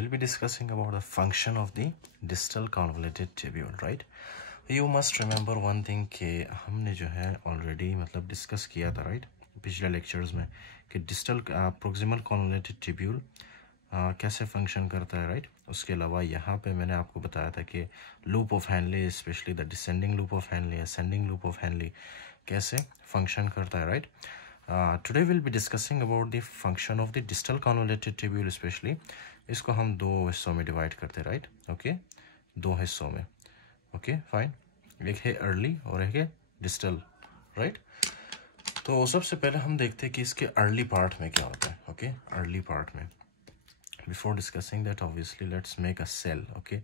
we'll be discussing about the function of the distal convoluted tubule, right? You must remember one thing कि हमने जो है already मतलब discuss किया था, right? पिछले lectures में कि distal proximal convoluted tubule कैसे फंक्शन करता है, राइट? उसके अलावा यहाँ पे मैंने आपको बताया था कि loop of Henle, specially the descending loop of Henle, ascending loop of Henle कैसे फंक्शन करता है, right? Today will be discussing about the function of the distal convoluted tubule. Specially इसको हम दो हिस्सों में डिवाइड करते हैं, राइट? ओके, दो हिस्सों में। ओके फाइन, एक है अर्ली और एक है डिस्टल, राइट? तो सबसे पहले हम देखते हैं कि इसके अर्ली पार्ट में क्या होता है। ओके, अर्ली पार्ट में before discussing that obviously let's make a cell. Okay,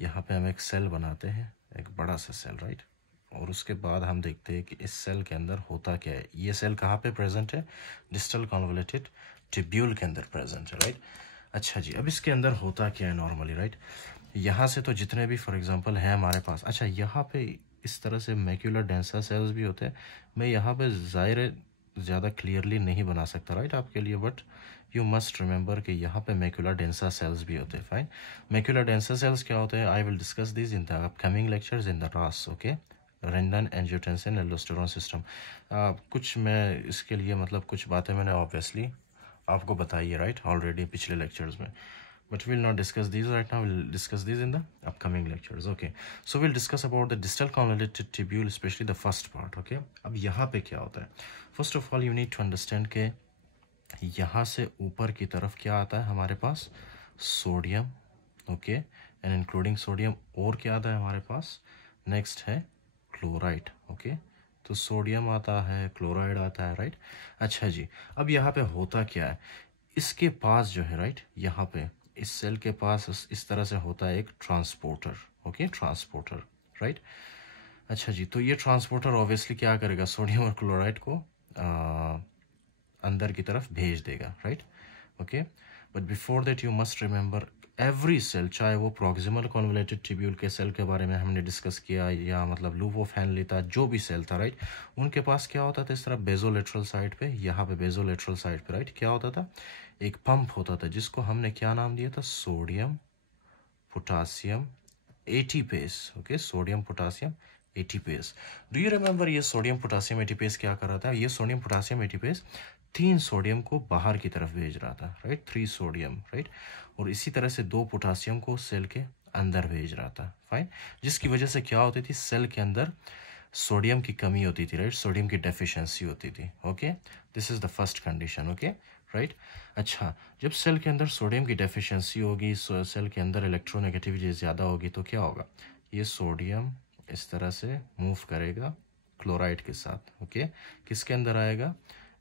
यहाँ पे हम एक सेल बनाते हैं, एक बड़ा सा सेल, राइट? और उसके बाद हम देखते हैं कि इस सेल के अंदर होता क्या है। ये सेल कहाँ पे प्रेजेंट है? डिस्टल कन्वोल्यूटेड ट्यूब्यूल के अंदर प्रेजेंट है, राइट? अच्छा जी, अब इसके अंदर होता क्या है नॉर्मली, राइट? यहाँ से तो जितने भी फॉर एग्जांपल है हमारे पास, अच्छा यहाँ पे इस तरह से मैक्यूलर डेंसा सेल्स भी होते हैं। मैं यहाँ पे ज़ाहिर है ज़्यादा क्लियरली नहीं बना सकता, राइट, आपके लिए, बट यू मस्ट रिमेंबर कि यहाँ पे मैक्यूलर डेंसा सेल्स भी होते हैं। फाइन, मैक्यूलर डेंसा सेल्स क्या होते हैं? I will discuss this in the upcoming lectures in the RAAS. Okay, renin angiotensin aldosterone system. कुछ मैं इसके लिए मतलब कुछ बातें मैंने ऑब्वियसली आपको बताई है, राइट, ऑलरेडी पिछले लेक्चर्स में, but we'll not discuss these right now. We'll discuss these in the upcoming lectures. Okay, so we'll discuss about the distal convoluted tubule, especially the first part. Okay, अब यहाँ पे क्या होता है? First of all you need to understand के यहाँ से ऊपर की तरफ क्या आता है हमारे पास? Sodium. Okay, and including sodium और क्या आता है हमारे पास? नेक्स्ट है क्लोराइड। ओके, तो सोडियम आता है, क्लोराइड आता है, राइट? अच्छा जी, अब यहाँ पे होता क्या है? इसके पास जो है, राइट, यहाँ पे इस सेल के पास इस तरह से होता है एक ट्रांसपोर्टर। Okay, transporter, right? अच्छा जी, तो ये ट्रांसपोर्टर ऑब्वियसली क्या करेगा? सोडियम और क्लोराइड को अंदर की तरफ भेज देगा, right? Okay, but before that you must remember every cell, चाहे वो प्रॉक्सिमल कन्वोल्यूटेड ट्यूब्यूल के सेल के बारे में हमने डिस्कस किया या मतलब लूप ऑफ हैनले था, जो भी सेल था, राइट, उनके पास क्या होता था? इस तरह बेजोलेटरल साइड पे, यहाँ पे बेजोलेटरल साइड पे, राइट, क्या होता था? एक पंप होता था जिसको हमने क्या नाम दिया था? Sodium potassium ATPase. Okay, sodium potassium ATPase. Do you remember ये सोडियम पोटासियम एटीपेस क्या कर रहा था? ये सोडियम पोटासियम एटीपेस 3 सोडियम को बाहर की तरफ भेज रहा था, राइट? 3 sodium, right? और इसी तरह से 2 पोटासियम को सेल के अंदर भेज रहा था। फाइन, जिसकी वजह से क्या होती थी? सेल के अंदर सोडियम की कमी होती थी, राइट? सोडियम की डेफिशिएंसी होती थी। Okay, this is the first condition. Okay, right? अच्छा, जब सेल के अंदर सोडियम की डेफिशिएंसी होगी, सेल के अंदर इलेक्ट्रोनेगेटिविटी ज़्यादा होगी, तो क्या होगा? ये सोडियम इस तरह से मूव करेगा क्लोराइड के साथ। ओके, किसके अंदर आएगा?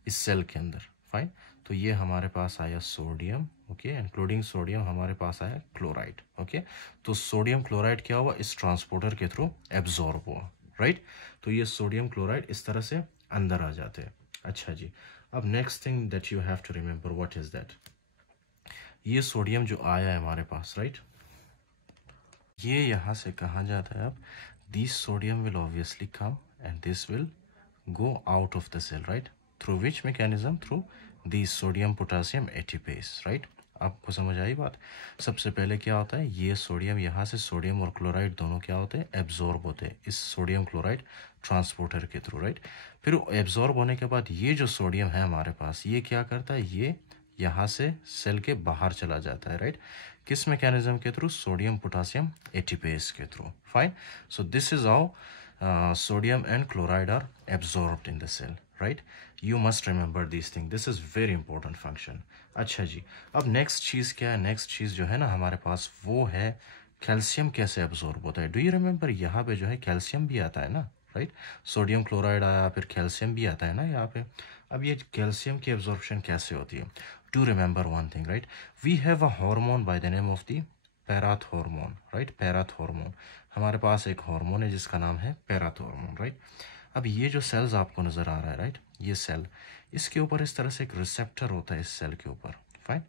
इस सेल के अंदर। फाइन, तो ये हमारे पास आया सोडियम। ओके, इंक्लूडिंग सोडियम हमारे पास आया क्लोराइड। ओके, तो सोडियम क्लोराइड क्या हुआ? इस ट्रांसपोर्टर के थ्रू एब्जॉर्ब हुआ, राइट? तो ये सोडियम क्लोराइड इस तरह से अंदर आ जाते हैं। अच्छा जी, अब next thing that you have to remember, what is that? ये सोडियम जो आया है हमारे पास, राइट, ये यहाँ से कहाँ जाता है? अब this sodium will obviously come and this will go out of the cell, right? Through which mechanism? Through the sodium potassium ATPase, right? आपको समझ आई बात? सबसे पहले क्या होता है? ये सोडियम, यहाँ से सोडियम और क्लोराइड दोनों क्या होते हैं? एब्जॉर्ब होते हैं इस सोडियम क्लोराइड ट्रांसपोर्टर के थ्रू, राइट? फिर एब्जॉर्ब होने के बाद ये जो सोडियम है हमारे पास, ये क्या करता है? ये यहाँ से सेल के बाहर चला जाता है, राइट? किस मैकेनिज्म के थ्रू? सोडियम पोटासियम एटीपेस के through. Fine, so this is how sodium and chloride are absorbed in the cell, right? You must remember these things. This is very important function. अच्छा जी, अब next चीज़ क्या है? Next चीज़ जो है ना हमारे पास, वो है कैल्शियम कैसे एब्जॉर्ब होता है। डू यू रिमेंबर यहाँ पे जो है कैल्शियम भी आता है ना, राइट? सोडियम क्लोराइड आया, फिर कैल्शियम भी आता है ना यहाँ पे। अब ये कैल्शियम की एब्जॉर्प्शन कैसे होती है? Do remember one thing, right? We have a hormone by the name of the parathormone, right? Parathormone, हमारे पास एक हार्मोन है जिसका नाम है पैराथ हार्मोन, राइट? अब ये जो सेल्स आपको नज़र आ रहा है, राइट, ये सेल, इसके ऊपर इस तरह से एक रिसेप्टर होता है इस सेल के ऊपर, फाइन,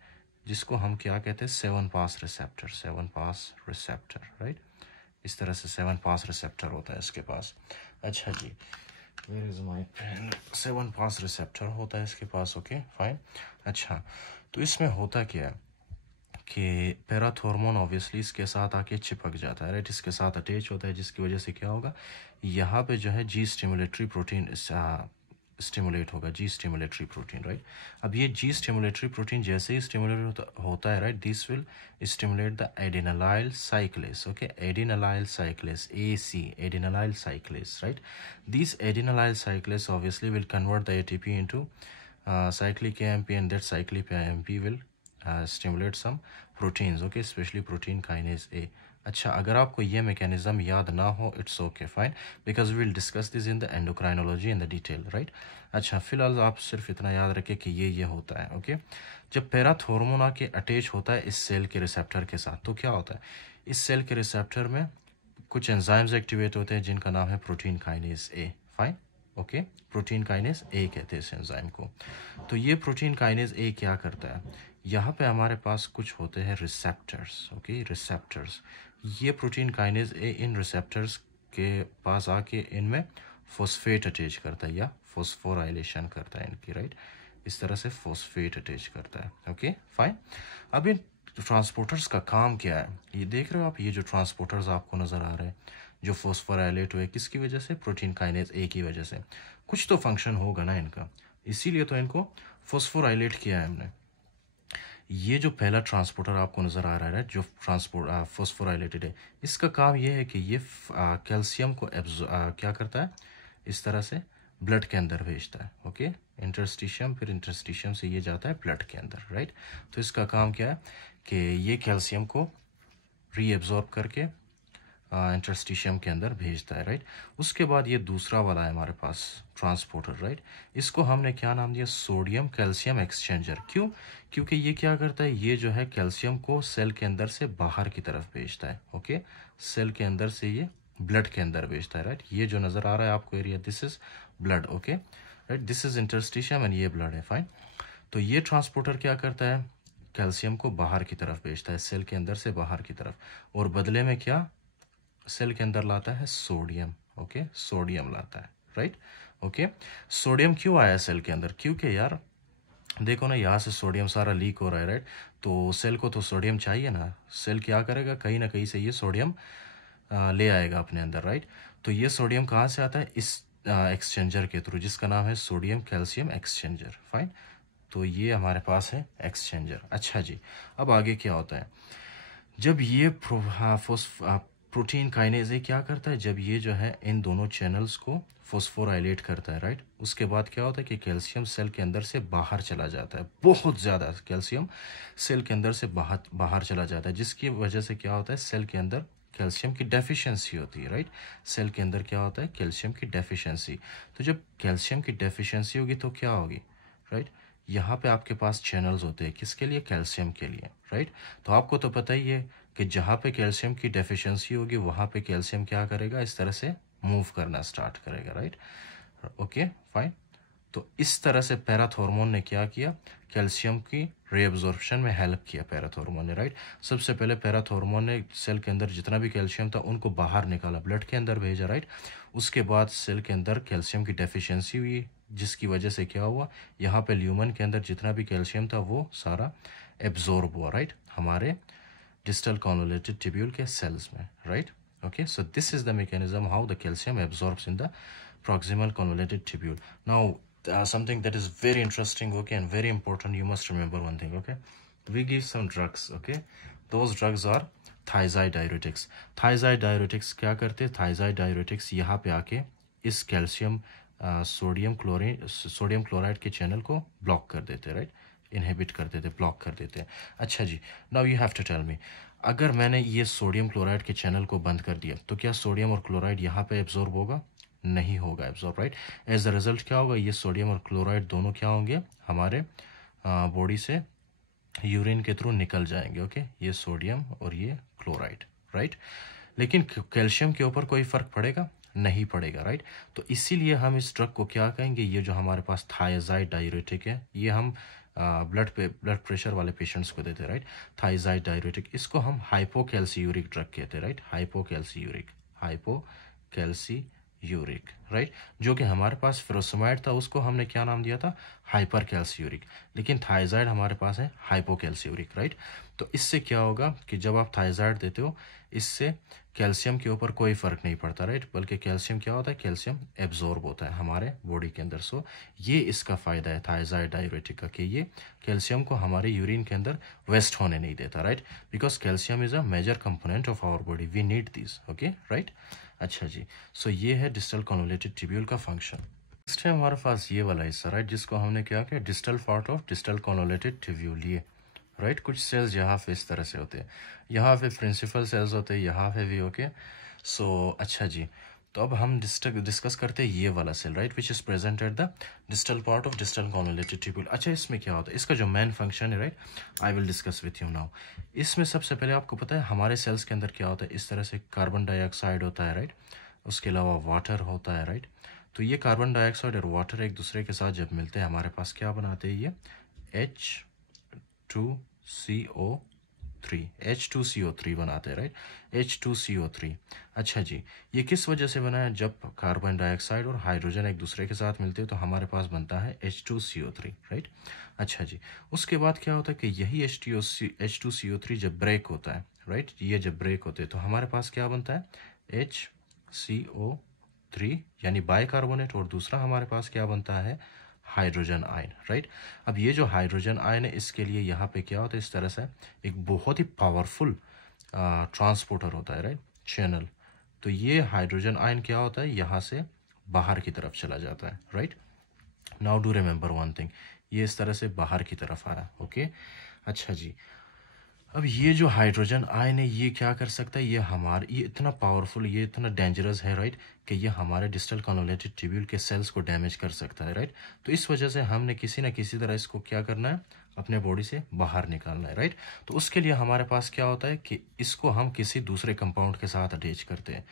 जिसको हम क्या कहते हैं? 7 पास रिसेप्टर, 7 पास रिसेप्टर, राइट? इस तरह से 7 पास रिसेप्टर होता है इसके पास। अच्छा जी, वेयर इज माय पेन? 7 पास रिसेप्टर होता है इसके पास। ओके फाइन, अच्छा, तो इसमें होता क्या है कि पैराथॉर्मोन ऑब्वियसली इसके साथ आके चिपक जाता है, राइट, इसके साथ अटैच होता है, जिसकी वजह से क्या होगा, यहाँ पे जो है जी स्टिमुलेटरी प्रोटीन स्टिमुलेट होगा, जी स्टिमुलेटरी प्रोटीन, राइट। अब ये जी स्टिमुलेटरी प्रोटीन जैसे ही स्टिमुलेट होता है, right, this will stimulate the adenylyl cyclase, okay, adenylyl cyclase, AC, adenylyl cyclase, right. This adenylyl cyclase obviously will convert the ATP into cyclic AMP, and that cyclic AMP will stimulate some proteins, okay, especially protein kinase A. अच्छा, अगर आपको ये mechanism याद ना हो, it's okay, fine, because we will discuss this in the endocrinology in the detail, right. अच्छा, फिलहाल आप सिर्फ इतना याद रखें कि ये होता है, ओके। जब पैराथॉर्मोन आके अटैच होता है इस सेल के रिसेप्टर के साथ, तो क्या होता है, इस सेल के रिसेप्टर में कुछ एंजाइम्स एक्टिवेट होते हैं जिनका नाम है protein kinase A, fine, okay, protein kinase A कहते हैं इस एंजाइम को। तो ये प्रोटीन काइनेज ए क्या करता है, यहाँ पे हमारे पास कुछ होते हैं रिसेप्टर्स, ओके, रिसेप्टर्स। ये protein kinase A in receptors के पास आके इनमें फॉस्फेट अटैच करता है या फॉस्फोराइलेशन करता है इनकी, राइट, इस तरह से फॉस्फेट अटैच करता है, ओके, फाइन। अब इन ट्रांसपोर्टर्स का काम क्या है, ये देख रहे हो आप, ये जो ट्रांसपोर्टर्स आपको नज़र आ रहे हैं जो फॉस्फोराइलेट हुए, किसकी वजह से, प्रोटीन काइनेज ए की वजह से। कुछ तो फंक्शन होगा ना इनका, इसीलिए तो इनको फॉस्फोराइलेट किया है हमने। ये जो पहला ट्रांसपोर्टर आपको नज़र आ रहा है जो ट्रांसपोर्ट फॉस्फोराइलेटेड है, इसका काम ये है कि ये कैल्शियम को क्या करता है, इस तरह से ब्लड के अंदर भेजता है, ओके, इंटरस्टिशियम, फिर इंटरस्टिशियम से ये जाता है ब्लड के अंदर, राइट। तो इसका काम क्या है कि ये कैल्शियम को रीएब्जॉर्ब करके इंटरस्टिशियम के अंदर भेजता है, राइट। उसके बाद ये दूसरा वाला है हमारे पास ट्रांसपोर्टर, राइट, इसको हमने क्या नाम दिया, सोडियम कैल्शियम एक्सचेंजर। क्यों, क्योंकि ये क्या करता है, ये जो है कैल्शियम को सेल के अंदर से बाहर की तरफ भेजता है, ओके, सेल के अंदर से ये ब्लड के अंदर भेजता है, राइट। ये जो नज़र आ रहा है आपको area, this is blood, okay, right, this is interstitium and ये ब्लड है, फाइन। तो ये ट्रांसपोर्टर क्या करता है, कैल्शियम को बाहर की तरफ भेजता है, सेल के अंदर से बाहर की तरफ, और बदले में क्या सेल के अंदर लाता है, सोडियम, ओके, सोडियम लाता है, राइट, ओके। सोडियम क्यों आया सेल के अंदर, क्योंकि यार देखो ना, यहाँ से सोडियम सारा लीक हो रहा है, राइट, तो सेल को तो सोडियम चाहिए ना, सेल क्या करेगा, कहीं ना कहीं से ये सोडियम ले आएगा अपने अंदर, राइट। तो ये सोडियम कहाँ से आता है, इस एक्सचेंजर के थ्रू, जिसका नाम है सोडियम कैल्शियम एक्सचेंजर, फाइन। तो ये हमारे पास है एक्सचेंजर। अच्छा जी, अब आगे क्या होता है, जब ये प्रोटीन काइनेज क्या करता है, जब ये जो है इन दोनों चैनल्स को फॉस्फोराइलेट करता है, राइट, उसके बाद क्या होता है कि कैल्शियम सेल के अंदर से बाहर चला जाता है, बहुत ज़्यादा कैल्शियम सेल के अंदर से बाहर चला जाता है, जिसकी वजह से क्या होता है, सेल के अंदर कैल्शियम की डेफिशिएंसी होती है, राइट। सेल के अंदर क्या होता है, कैल्शियम की डेफिशिएंसी। तो जब कैल्शियम की डेफिशिएंसी होगी तो क्या होगी, राइट, यहाँ पे आपके पास चैनल्स होते हैं, किसके लिए, कैल्शियम के लिए, राइट। तो आपको तो पता ही है कि जहाँ पे कैल्शियम की डेफिशिएंसी होगी वहाँ पे कैल्शियम क्या करेगा, इस तरह से मूव करना स्टार्ट करेगा, राइट, ओके, फाइन। तो इस तरह से पैराथॉर्मोन ने क्या किया, कैल्शियम की रीअब्जॉर्प्शन में हेल्प किया पैराथॉर्मोन ने, राइट। सबसे पहले पैराथॉर्मोन ने सेल के अंदर जितना भी कैल्शियम था उनको बाहर निकाला, ब्लड के अंदर भेजा, राइट। उसके बाद सेल के अंदर कैल्शियम की डेफिशिएंसी हुई, जिसकी वजह से क्या हुआ, यहाँ पे ल्यूमन के अंदर जितना भी कैल्शियम था वो सारा एब्जॉर्ब हुआ, राइट, हमारे distal convoluted tubule के cells में, right, okay. So this is the mechanism how the calcium absorbs in the proximal convoluted tubule. Now something that is very interesting, okay, and very important, you must remember one thing, okay. We give some drugs, okay. Those drugs are thiazide diuretics. Thiazide diuretics क्या करते हैं, thiazide diuretics यहाँ पे आके इस calcium sodium chloride के channel को block कर देते हैं, राइट, इनहिबिट कर देते, ब्लॉक कर देते हैं। अच्छा जी, now you have to tell me, अगर मैंने ये सोडियम क्लोराइड के चैनल को बंद कर दिया तो क्या सोडियम और क्लोराइड यहाँ पे एब्जॉर्ब होगा, नहीं होगा absorb, right. As the result क्या होगा, ये सोडियम और क्लोराइड दोनों क्या होंगे, हमारे बॉडी से यूरिन के थ्रू निकल जाएंगे, ओके, ये सोडियम और ये क्लोराइड, राइट। लेकिन कैल्शियम के ऊपर कोई फर्क पड़ेगा, नहीं पड़ेगा, राइट। तो इसीलिए हम इस ड्रग को क्या कहेंगे, ये जो हमारे पास थायजाइड डायूरेटिक है, ये हम ब्लड प्रेशर वाले पेशेंट्स को देते हैं, राइट, थायजाइड डायूरेटिक, इसको हम हाइपोकैल्सियूरिक ड्रग कहते हैं, राइट, हाइपोकैल्सियूरिक, राइट। जो कि हमारे पास फ्यूरोसेमाइड था, उसको हमने क्या नाम दिया था, हाइपरकैल्सियूरिक, लेकिन थायजाइड हमारे पास है हाइपोकैल्सियूरिक, राइट। तो इससे क्या होगा कि जब आप थायजाइड देते हो, इससे कैल्शियम के ऊपर कोई फ़र्क नहीं पड़ता, राइट, बल्कि कैल्शियम क्या होता है, कैल्शियम एब्जॉर्ब होता है हमारे बॉडी के अंदर। सो ये इसका फ़ायदा है थायजाइड डायूरेटिक का, कि ये कैल्शियम को हमारे यूरिन के अंदर वेस्ट होने नहीं देता, right, because calcium is a major component of our body, we need this, okay, right. अच्छा जी, सो ये है डिस्टल कॉन्वोलेटेड ट्यूब्यूल का फंक्शन। नेक्स्ट है हमारे पास ये वाला हिस्सा, राइट, जिसको हमने क्या किया, distal part of distal convoluted tubule, ये राइट। कुछ सेल्स यहाँ पे इस तरह से होते हैं, यहाँ पे प्रिंसिपल सेल्स होते हैं, यहाँ पे भी, ओके। सो अच्छा जी, तो अब हम डिस्कस करते हैं ये वाला cell, right, which is present at the distal part of distal convoluted tubule. अच्छा, इसमें क्या होता है, इसका जो मेन फंक्शन है, right, I will discuss with you now. इसमें सबसे पहले आपको पता है हमारे सेल्स के अंदर क्या होता है, इस तरह से कार्बन डाइऑक्साइड होता है, राइट, उसके अलावा वाटर होता है, राइट। तो ये कार्बन डाइऑक्साइड और वाटर एक दूसरे के साथ जब मिलते हैं हमारे पास क्या बनाते हैं, ये H2CO3 बनाते हैं, राइट, H2CO3। अच्छा जी, ये किस वजह से बना है, जब कार्बन डाइऑक्साइड और हाइड्रोजन एक दूसरे के साथ मिलते हैं तो हमारे पास बनता है H2CO3, राइट। अच्छा जी, उसके बाद क्या होता है कि यही H2CO3 जब ब्रेक होता है, राइट, ये जब ब्रेक होते हैं तो हमारे पास क्या बनता है, HCO3 यानी बाइकार्बोनेट, और दूसरा हमारे पास क्या बनता है, हाइड्रोजन आयन, राइट। अब ये जो हाइड्रोजन आयन है, इसके लिए यहाँ पे क्या होता है, इस तरह से एक बहुत ही पावरफुल ट्रांसपोर्टर होता है, राइट, चैनल। तो ये हाइड्रोजन आयन क्या होता है, यहाँ से बाहर की तरफ चला जाता है, right. Now do remember one thing, ये इस तरह से बाहर की तरफ आया, ओके। अच्छा जी, अब ये जो हाइड्रोजन आयन है ये क्या कर सकता है, ये इतना पावरफुल, ये इतना डेंजरस है, राइट, कि ये हमारे डिस्टल कॉन्वोलेटेड ट्यूब्यूल के सेल्स को डैमेज कर सकता है, राइट। तो इस वजह से हमने किसी ना किसी तरह इसको क्या करना है, अपने बॉडी से बाहर निकालना है, राइट। तो उसके लिए हमारे पास क्या होता है कि इसको हम किसी दूसरे कंपाउंड के साथ अटैच करते हैं।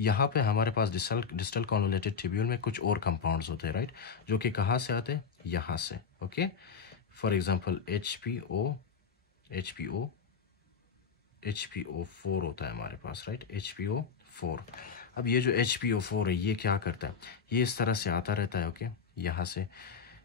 यहाँ पे हमारे पास डिस्टल कॉन्वोलेटेड ट्यूब्यूल में कुछ और कंपाउंड्स होते हैं, राइट, जो कि कहाँ से आते हैं, यहाँ से, ओके। फॉर एग्जाम्पल HPO4 होता है हमारे पास, राइट, HPO4। अब ये जो HPO4 है ये क्या करता है, ये इस तरह से आता रहता है, ओके, यहाँ से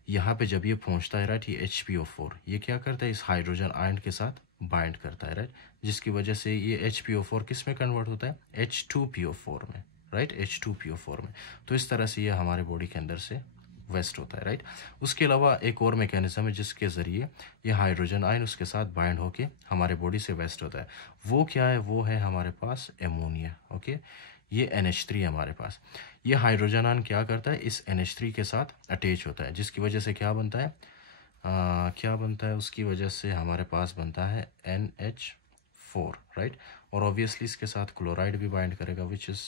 यहाँ पे जब ये पहुँचता है, राइट, ये HPO4 ये क्या करता है, इस हाइड्रोजन आयन के साथ बाइंड करता है, राइट, जिसकी वजह से ये HPO4 किस में कन्वर्ट होता है, H2PO4 में, राइट, H2PO4 में। तो इस तरह से ये हमारे बॉडी के अंदर से वेस्ट होता है, राइट। उसके अलावा एक और मैकेनिज्म है जिसके ज़रिए ये हाइड्रोजन आयन उसके साथ बाइंड होके हमारे बॉडी से वेस्ट होता है। वो क्या है, वो है हमारे पास एमोनिया, ओके। ये NH3 है हमारे पास। ये हाइड्रोजन आयन क्या करता है, इस NH3 के साथ अटैच होता है, जिसकी वजह से क्या बनता है, क्या बनता है, उसकी वजह से हमारे पास बनता है NH4, राइट। और ऑब्वियसली इसके साथ क्लोराइड भी बाइंड करेगा, विच इज़,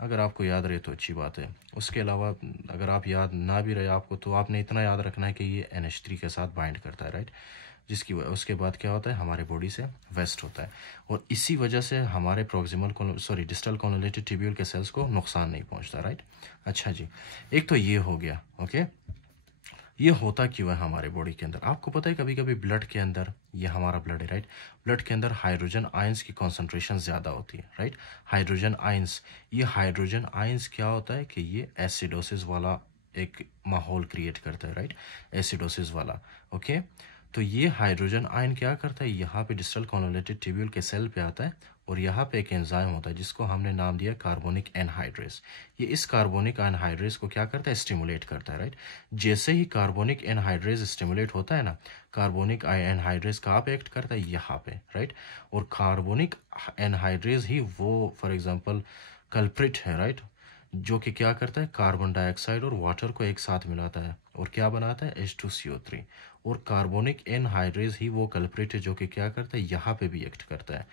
अगर आपको याद रहे तो अच्छी बात है। उसके अलावा अगर आप याद ना भी रहे आपको, तो आपने इतना याद रखना है कि ये NH3 के साथ बाइंड करता है, राइट, जिसकी उसके बाद क्या होता है, हमारे बॉडी से वेस्ट होता है। और इसी वजह से हमारे डिस्टल कॉन्वोलेटेड ट्यूब्यूल के सेल्स को नुकसान नहीं पहुंचता, राइट। अच्छा जी, एक तो ये हो गया, ओके। ये होता क्यों है हमारे बॉडी के अंदर, आपको पता है कभी कभी ब्लड के अंदर, ये हमारा ब्लड है, राइट, ब्लड के अंदर हाइड्रोजन आयंस की कॉन्सेंट्रेशन ज़्यादा होती है, राइट। हाइड्रोजन आयंस, ये हाइड्रोजन आयंस क्या होता है कि ये एसिडोसिस वाला एक माहौल क्रिएट करता है, राइट, एसिडोसिस वाला, ओके। तो ये हाइड्रोजन आयन क्या करता है, यहाँ पे डिस्टल कॉन्वोलेटेड ट्यूब्यूल के सेल पे आता है, और यहाँ पे एक एंजाइम होता है जिसको हमने नाम दिया कार्बोनिक एनहाइड्रेस। ये इस कार्बोनिक एनहाइड्रेस को क्या करता है, स्टिमुलेट करता है, राइट। जैसे ही कार्बोनिक एनहाइड्रेस स्टिमुलेट होता है ना, कार्बोनिक एनहाइड्रेस कहाँ पे एक्ट करता है, यहाँ पे, राइट। और कार्बोनिक एनहाइड्रेस ही वो फॉर एग्जांपल कल्प्रिट है, राइट, जो कि क्या करता है, कार्बन डाइऑक्साइड और वाटर को एक साथ मिलाता है और क्या बनाता है, H2CO3। और कार्बोनिक एनहाइड्रेस ही वो कल्प्रिट है जो कि क्या करता है, यहाँ पे भी एक्ट करता है।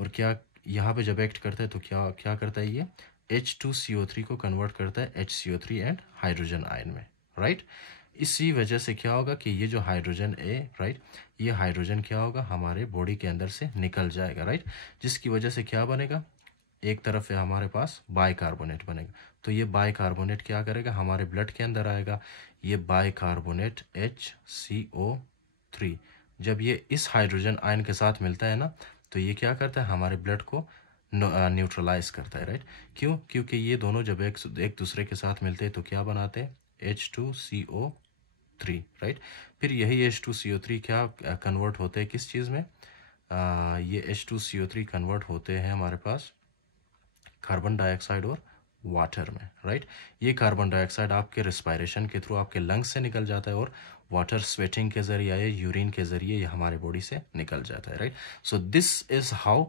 और क्या, यहाँ पे जब एक्ट करता है तो क्या क्या करता है, ये H2CO3 को कन्वर्ट करता है HCO3 एंड हाइड्रोजन आयन में, राइट। इसी वजह से क्या होगा कि ये जो हाइड्रोजन है, राइट, ये हाइड्रोजन क्या होगा, हमारे बॉडी के अंदर से निकल जाएगा, राइट, जिसकी वजह से क्या बनेगा, एक तरफ है हमारे पास बाइकार्बोनेट बनेगा। तो ये बाइकार्बोनेट क्या करेगा, हमारे ब्लड के अंदर आएगा, ये बाइकार्बोनेट HCO3 जब ये इस हाइड्रोजन आयन के साथ मिलता है ना, तो ये क्या करता है, हमारे ब्लड को न्यूट्रलाइज करता है, राइट। क्यों, क्योंकि ये दोनों जब एक दूसरे के साथ मिलते हैं तो क्या बनाते हैं, H2CO3, राइट। फिर यही H2CO3 क्या कन्वर्ट होते हैं किस चीज़ में, ये H2CO3 कन्वर्ट होते हैं हमारे पास कार्बन डाइऑक्साइड और वाटर में, राइट। ये कार्बन डाइऑक्साइड आपके रिस्पायरेशन के थ्रू आपके लंग्स से निकल जाता है और वाटर स्वेटिंग के ज़रिए या यूरिन के ज़रिए ये हमारे बॉडी से निकल जाता है, right. So this is how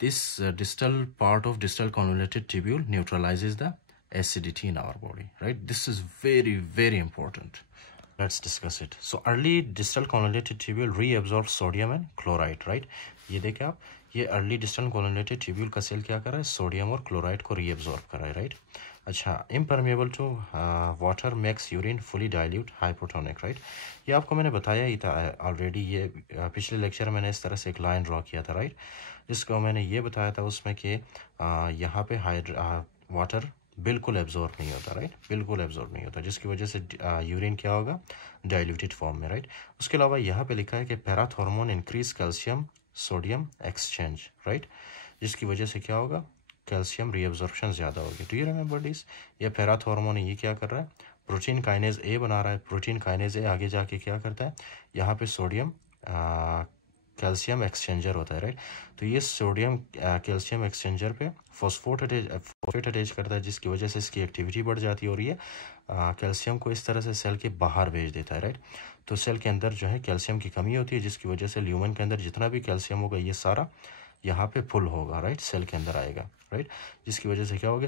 this distal part of distal convoluted tubule neutralizes the acidity in our body, right? This is very, very important. Let's discuss it. So early distal convoluted tubule reabsorbs sodium and chloride, right? ये देखें आप, ये early distal convoluted tubule का cell क्या कर रहा है, sodium और क्लोराइड को रीअब्जॉर्ब कर रहा है, राइट। अच्छा, impermeable to water makes urine fully dilute hypotonic, right. ये आपको मैंने बताया ही था ऑलरेडी, ये पिछले लेक्चर में मैंने इस तरह से एक लाइन ड्रॉ किया था, राइट, जिसको मैंने ये बताया था उसमें कि यहाँ पे वाटर बिल्कुल एब्जॉर्ब नहीं होता, राइट, बिल्कुल एब्जॉर्ब नहीं होता, जिसकी वजह से यूरिन क्या होगा, डाइल्यूटेड फॉर्म में, राइट। उसके अलावा यहाँ पे लिखा है कि पैराथ hormone increase calcium sodium exchange, right, जिसकी वजह से क्या होगा, कैल्शियम रीअब्जॉर्प्शन ज़्यादा होगी। Do you remember this? ये पैराथ हार्मोन ये क्या कर रहा है, प्रोटीन काइनेज ए बना रहा है। प्रोटीन काइनेज ए आगे जाके क्या करता है, यहाँ पे सोडियम कैल्शियम एक्सचेंजर होता है, राइट। तो ये सोडियम कैल्शियम एक्सचेंजर पे फॉस्फेट अटैच करता है, जिसकी वजह से इसकी एक्टिविटी बढ़ जाती है और ये कैल्शियम को इस तरह से सेल के बाहर भेज देता है, राइट। तो सेल के अंदर जो है कैल्शियम की कमी होती है, जिसकी वजह से ल्यूमन के अंदर जितना भी कैल्शियम होगा ये सारा यहाँ पे फुल होगा, राइट, सेल के अंदर आएगा, राइट, जिसकी वजह से क्या होगा,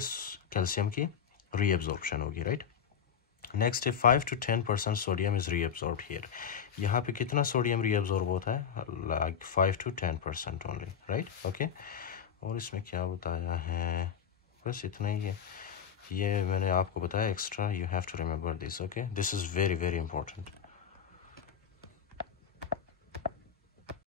कैल्शियम की रीएब्जॉर्प्शन होगी, राइट। नेक्स्ट है 5 to 10% sodium is reabsorbed here. यहाँ पे कितना सोडियम रीअब्सॉर्ब होता है, like 5 to 10% only, right, okay. और इसमें क्या बताया है, बस इतना ही है, ये मैंने आपको बताया extra, you have to remember this, okay, this is very very important.